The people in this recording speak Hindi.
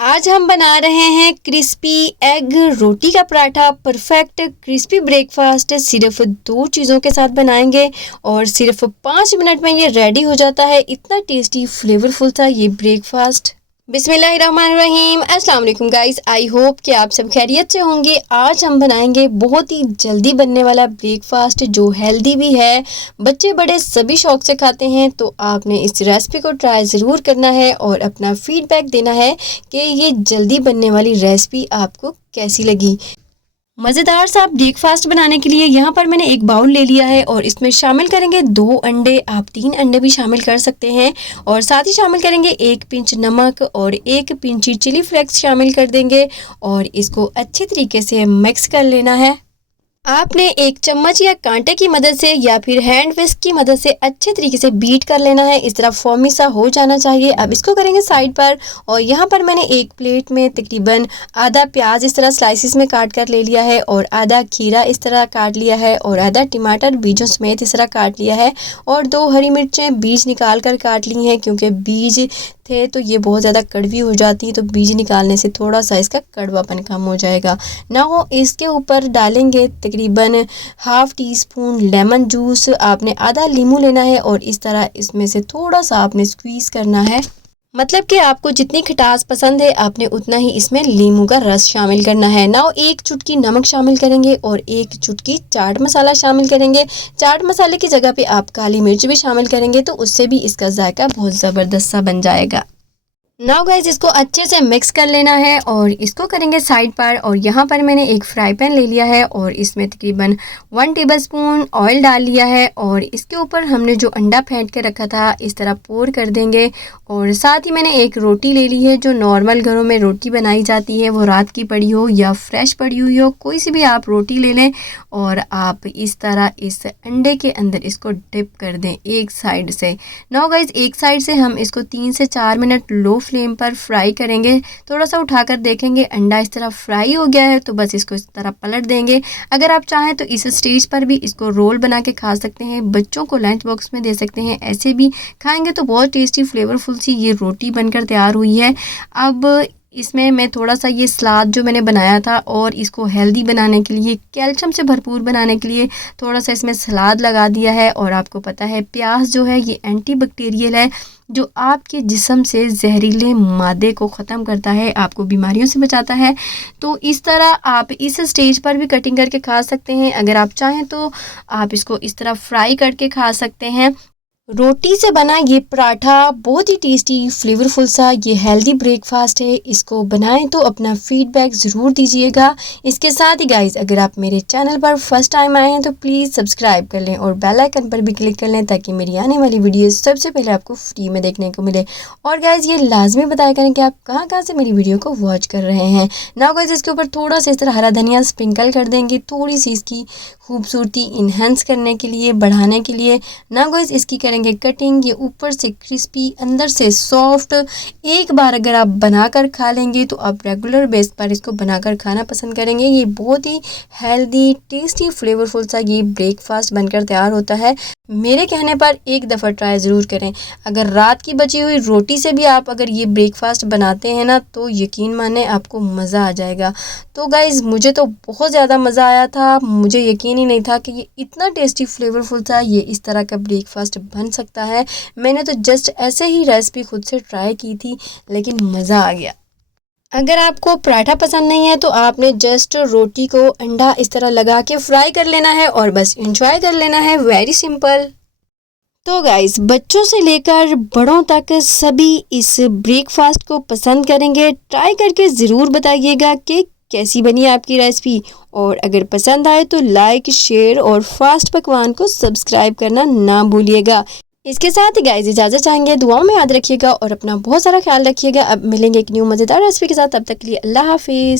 आज हम बना रहे हैं क्रिस्पी एग रोटी का पराठा। परफेक्ट क्रिस्पी ब्रेकफास्ट सिर्फ 2 चीज़ों के साथ बनाएंगे और सिर्फ 5 मिनट में ये रेडी हो जाता है। इतना टेस्टी फ्लेवरफुल था ये ब्रेकफास्ट। बिस्मिल्लाहिर्रहमानिर्रहीम। अस्सलाम वालेकुम गाइस, आई होप कि आप सब खैरियत से होंगे। आज हम बनाएंगे बहुत ही जल्दी बनने वाला ब्रेकफास्ट जो हेल्दी भी है, बच्चे बड़े सभी शौक से खाते हैं। तो आपने इस रेसिपी को ट्राई ज़रूर करना है और अपना फीडबैक देना है कि ये जल्दी बनने वाली रेसिपी आपको कैसी लगी। मज़ेदार सा ब्रेकफास्ट बनाने के लिए यहाँ पर मैंने एक बाउल ले लिया है और इसमें शामिल करेंगे 2 अंडे। आप 3 अंडे भी शामिल कर सकते हैं और साथ ही शामिल करेंगे 1 पिंच नमक और 1 पिंच चिली फ्लेक्स शामिल कर देंगे और इसको अच्छी तरीके से मिक्स कर लेना है। आपने एक चम्मच या कांटे की मदद से या फिर हैंड विस्क की मदद से अच्छे तरीके से बीट कर लेना है। इस तरह फॉर्मी सा हो जाना चाहिए। अब इसको करेंगे साइड पर और यहाँ पर मैंने एक प्लेट में तकरीबन आधा प्याज इस तरह स्लाइसिस में काट कर ले लिया है और आधा खीरा इस तरह काट लिया है और आधा टमाटर बीजों समेत इस तरह काट लिया है और 2 हरी मिर्चें बीज निकाल कर काट ली हैं, क्योंकि बीज थे तो ये बहुत ज़्यादा कड़वी हो जाती है, तो बीज निकालने से थोड़ा सा इसका कड़वापन कम हो जाएगा। ना हो इसके ऊपर डालेंगे तकरीबन ½ टीस्पून लेमन जूस। आपने आधा नींबू लेना है और इस तरह इसमें से थोड़ा सा आपने स्क्वीज़ करना है, मतलब कि आपको जितनी खटास पसंद है आपने उतना ही इसमें नींबू का रस शामिल करना है। नाउ 1 चुटकी नमक शामिल करेंगे और 1 चुटकी चाट मसाला शामिल करेंगे। चाट मसाले की जगह पे आप काली मिर्च भी शामिल करेंगे तो उससे भी इसका जायका बहुत ज़बरदस्त सा बन जाएगा। नाउ गाइज इसको अच्छे से मिक्स कर लेना है और इसको करेंगे साइड पर। और यहाँ पर मैंने एक फ्राई पैन ले लिया है और इसमें तकरीबन 1 टेबलस्पून ऑयल डाल लिया है और इसके ऊपर हमने जो अंडा फेंट के रखा था इस तरह पोर कर देंगे। और साथ ही मैंने एक रोटी ले ली है। जो नॉर्मल घरों में रोटी बनाई जाती है वो रात की पड़ी हो या फ्रेश पड़ी हुई हो, कोई सी भी आप रोटी ले लें और आप इस तरह इस अंडे के अंदर इसको डिप कर दें एक साइड से। नाउ गाइज एक साइड से हम इसको 3 से 4 मिनट लो फ्लेम पर फ्राई करेंगे। थोड़ा सा उठाकर देखेंगे अंडा इस तरह फ्राई हो गया है तो बस इसको इस तरह पलट देंगे। अगर आप चाहें तो इस स्टेज पर भी इसको रोल बना के खा सकते हैं, बच्चों को लंच बॉक्स में दे सकते हैं, ऐसे भी खाएंगे तो बहुत टेस्टी फ्लेवरफुल सी ये रोटी बनकर तैयार हुई है। अब इसमें मैं थोड़ा सा ये सलाद जो मैंने बनाया था और इसको हेल्दी बनाने के लिए, कैल्शियम से भरपूर बनाने के लिए थोड़ा सा इसमें सलाद लगा दिया है। और आपको पता है प्याज जो है ये एंटीबैक्टीरियल है जो आपके जिस्म से जहरीले मादे को ख़त्म करता है, आपको बीमारियों से बचाता है। तो इस तरह आप इस स्टेज पर भी कटिंग करके खा सकते हैं। अगर आप चाहें तो आप इसको इस तरह फ्राई करके खा सकते हैं। रोटी से बना ये पराठा बहुत ही टेस्टी फ्लेवरफुल सा ये हेल्दी ब्रेकफास्ट है। इसको बनाएं तो अपना फीडबैक ज़रूर दीजिएगा। इसके साथ ही गाइस अगर आप मेरे चैनल पर फर्स्ट टाइम आए हैं तो प्लीज़ सब्सक्राइब कर लें और बेल आइकन पर भी क्लिक कर लें ताकि मेरी आने वाली वीडियो सबसे पहले आपको फ्री में देखने को मिले। और गाइस ये लाजमी बताया करें कि आप कहाँ कहाँ से मेरी वीडियो को वॉच कर रहे हैं। नाउ गाइस इसके ऊपर थोड़ा सा इस तरह हरा धनिया स्प्रिंकल कर देंगे, थोड़ी सी इसकी खूबसूरती इन्हेंस करने के लिए, बढ़ाने के लिए। नाउ गाइस इसकी करेंगे कटिंग, ये ऊपर से क्रिस्पी अंदर से सॉफ्ट। एक बार अगर आप बनाकर खा लेंगे तो आप रेगुलर बेस पर इसको बनाकर खाना पसंद करेंगे। ये बहुत ही हेल्दी टेस्टी फ्लेवरफुल सा ये ब्रेकफास्ट बनकर तैयार होता है। मेरे कहने पर एक दफ़ा ट्राई ज़रूर करें। अगर रात की बची हुई रोटी से भी आप अगर ये ब्रेकफास्ट बनाते हैं ना तो यकीन माने आपको मज़ा आ जाएगा। तो गाइज़ मुझे तो बहुत ज़्यादा मज़ा आया था। मुझे यकीन ही नहीं था कि ये इतना टेस्टी फ्लेवरफुल था, ये इस तरह का ब्रेकफास्ट बन सकता है। मैंने तो जस्ट ऐसे ही रेसिपी खुद से ट्राई की थी लेकिन मज़ा आ गया। अगर आपको पराठा पसंद नहीं है तो आपने जस्ट रोटी को अंडा इस तरह लगा के फ्राई कर लेना है और बस इंजॉय कर लेना है। Very simple. तो गाइस बच्चों से लेकर बड़ों तक सभी इस ब्रेकफास्ट को पसंद करेंगे। ट्राई करके ज़रूर बताइएगा कि कैसी बनी आपकी रेसिपी। और अगर पसंद आए तो लाइक, शेयर और फास्ट पकवान को सब्सक्राइब करना ना भूलिएगा। इसके साथ ही गाइस इजाज़त चाहेंगे, दुआओं में याद रखिएगा और अपना बहुत सारा ख्याल रखिएगा। अब मिलेंगे एक न्यू मज़ेदार रेसिपी के साथ, तब तक के लिए अल्लाह हाफिज़।